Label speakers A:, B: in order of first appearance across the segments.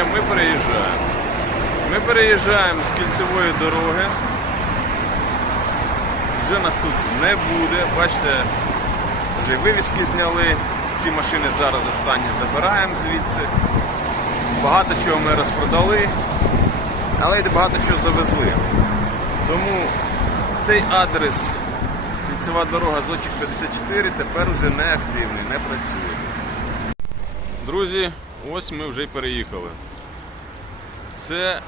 A: ще ми переїжджаємо. Ми переїжджаємо з кільцевої дороги. Вже нас тут не буде. Бачите, вже вивіски зняли. Ці машини зараз останні забираємо звідси. Багато чого ми розпродали, але й багато чого завезли. Тому цей адрес, кільцева дорога Зодчик 54, тепер вже не активний, не працює. Друзі, ось ми вже й переїхали. Це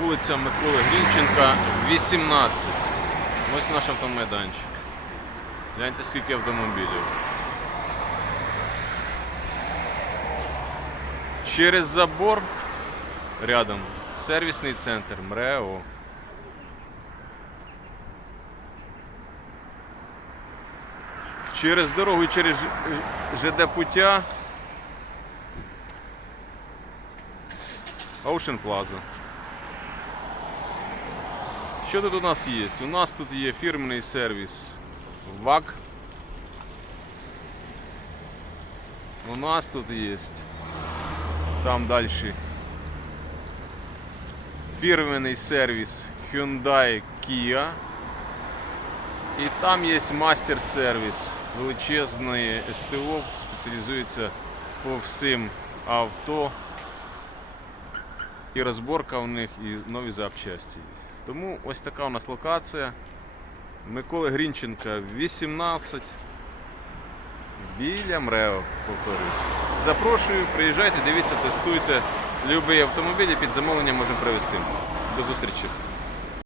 A: вулиця Миколи Грінченка, 18. Ось наш автомайданчик. Гляньте, скільки автомобілів. Через забор рядом сервісний центр МРЕО. Через дорогу і через ЖД путя Ocean Plaza. Що тут у нас є? У нас тут є фірменний сервіс ВАК. У нас тут є там далі фірменний сервіс Hyundai Kia. І там є мастер-сервіс величезної СТО, спеціалізується по всім авто. І розборка у них, і нові запчасті. Тому ось така у нас локація. Миколи Грінченка 18. Біля МРЕО, повторюсь. Запрошую, приїжджайте, дивіться, тестуйте. Любий автомобіль і під замовлення можемо привезти. До зустрічі.